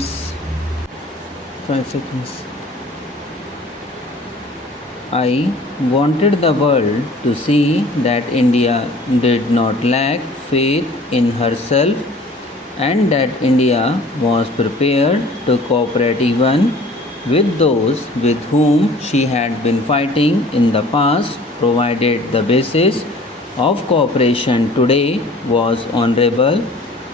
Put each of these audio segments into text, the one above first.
5 seconds. I wanted the world to see that India did not lack faith in herself and that India was prepared to cooperate even with those with whom she had been fighting in the past, provided the basis of cooperation today was honorable,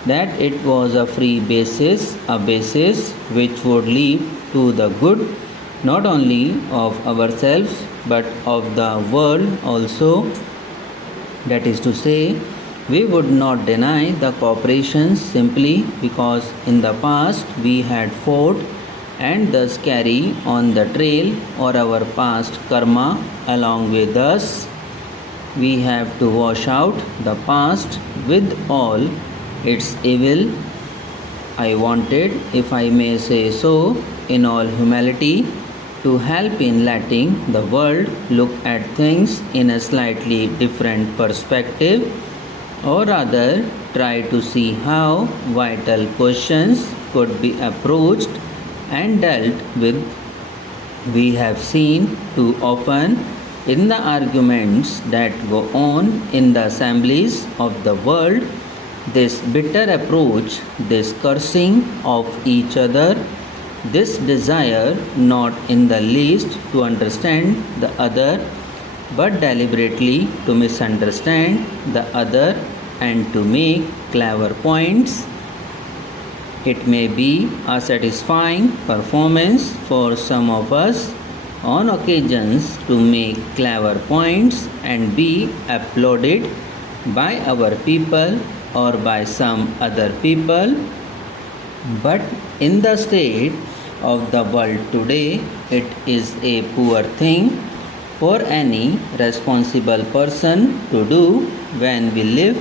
that it was a free basis, a basis which would lead to the good not only of ourselves but of the world also. That is to say, we would not deny the cooperation simply because in the past we had fought and thus carry on the trail or our past karma along with us. We have to wash out the past with all its evil. I wanted, if I may say so, in all humility, to help in letting the world look at things in a slightly different perspective, or rather try to see how vital questions could be approached and dealt with. We have seen too often in the arguments that go on in the assemblies of the world this bitter approach, this cursing of each other, this desire not in the least to understand the other but deliberately to misunderstand the other and to make clever points. It may be a satisfying performance for some of us on occasions to make clever points and be applauded by our people or by some other people, but in the state of the world today, it is a poor thing for any responsible person to do when we live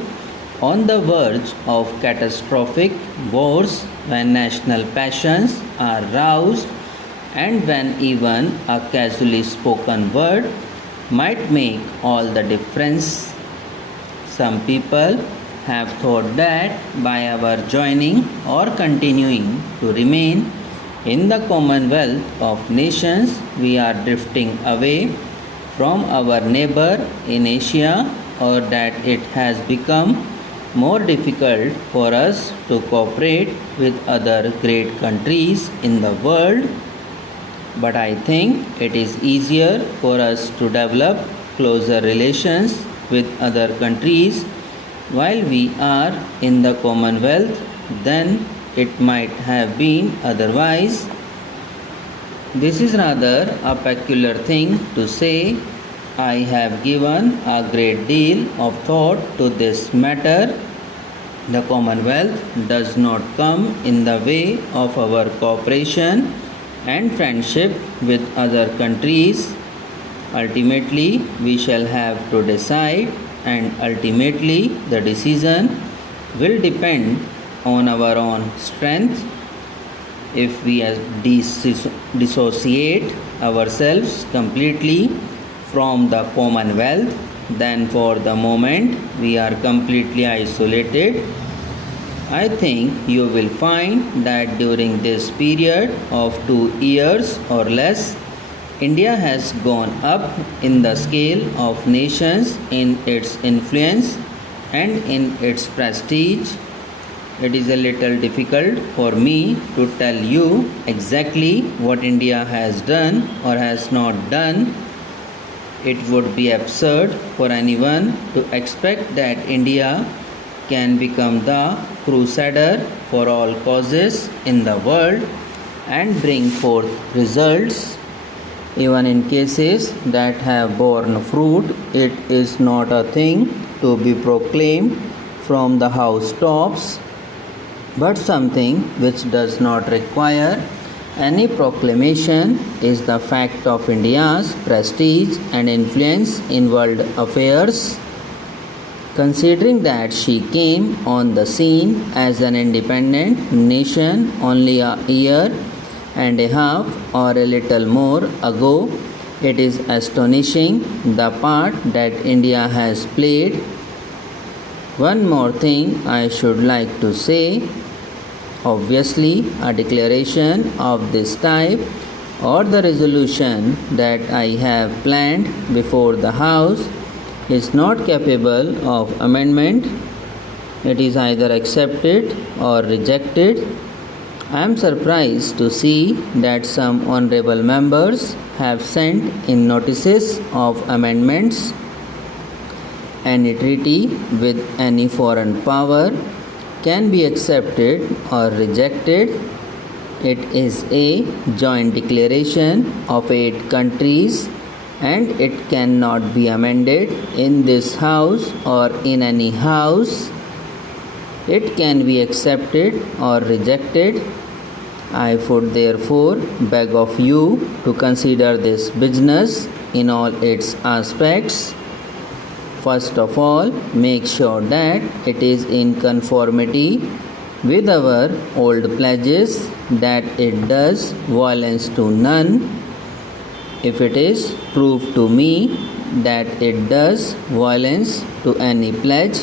on the verge of catastrophic wars, when national passions are roused, and when even a casually spoken word might make all the difference. Some people have thought that by our joining or continuing to remain in the Commonwealth of Nations, we are drifting away from our neighbor in Asia, or that it has become more difficult for us to cooperate with other great countries in the world. But I think it is easier for us to develop closer relations with other countries while we are in the Commonwealth than it might have been otherwise. This is rather a peculiar thing to say. I have given a great deal of thought to this matter. The Commonwealth does not come in the way of our cooperation and friendship with other countries. Ultimately, we shall have to decide, and ultimately, the decision will depend on our own strength. If we dissociate ourselves completely from the Commonwealth, then for the moment we are completely isolated. I think you will find that during this period of 2 years or less, India has gone up in the scale of nations in its influence and in its prestige. It is a little difficult for me to tell you exactly what India has done or has not done. It would be absurd for anyone to expect that India can become the crusader for all causes in the world and bring forth results. Even in cases that have borne fruit, it is not a thing to be proclaimed from the housetops, but something which does not require any proclamation is the fact of India's prestige and influence in world affairs. Considering that she came on the scene as an independent nation only a year and a half or a little more ago, it is astonishing the part that India has played. One more thing I should like to say. Obviously, a declaration of this type or the resolution that I have planned before the House is not capable of amendment. It is either accepted or rejected. I am surprised to see that some honorable members have sent in notices of amendments. Any treaty with any foreign power can be accepted or rejected. It is a joint declaration of 8 countries and it cannot be amended in this House or in any House. It can be accepted or rejected. I would therefore beg of you to consider this business in all its aspects. First of all, make sure that it is in conformity with our old pledges, that it does violence to none. If it is proved to me that it does violence to any pledge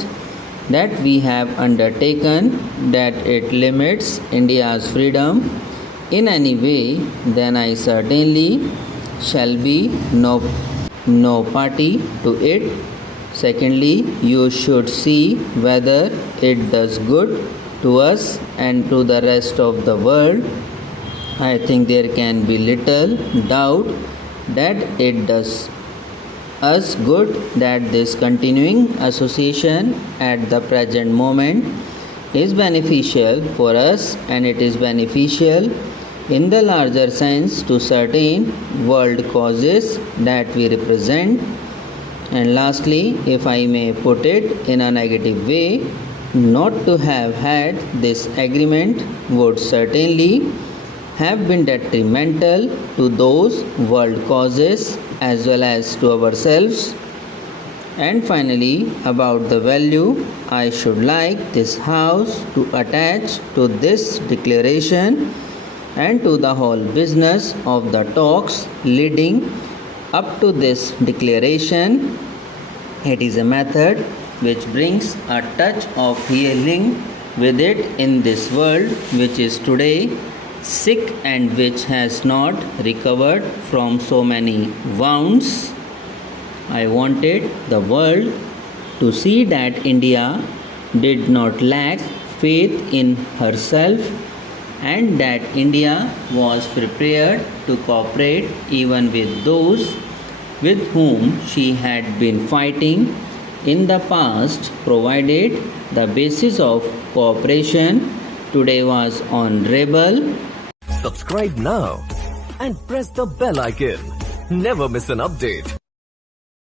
that we have undertaken, that it limits India's freedom in any way, then I certainly shall be no party to it. Secondly, you should see whether it does good to us and to the rest of the world. I think there can be little doubt that it does us good, that this continuing association at the present moment is beneficial for us, and it is beneficial in the larger sense to certain world causes that we represent. And lastly, if I may put it in a negative way, not to have had this agreement would certainly have been detrimental to those world causes as well as to ourselves. And finally, about the value I should like this House to attach to this declaration and to the whole business of the talks leading up to this declaration. It is a method which brings a touch of healing with it in this world which is today sick and which has not recovered from so many wounds. I wanted the world to see that India did not lack faith in herself and that India was prepared to cooperate even with those with whom she had been fighting in the past, provided the basis of cooperation today was honorable. Subscribe now and press the bell icon. Never miss an update.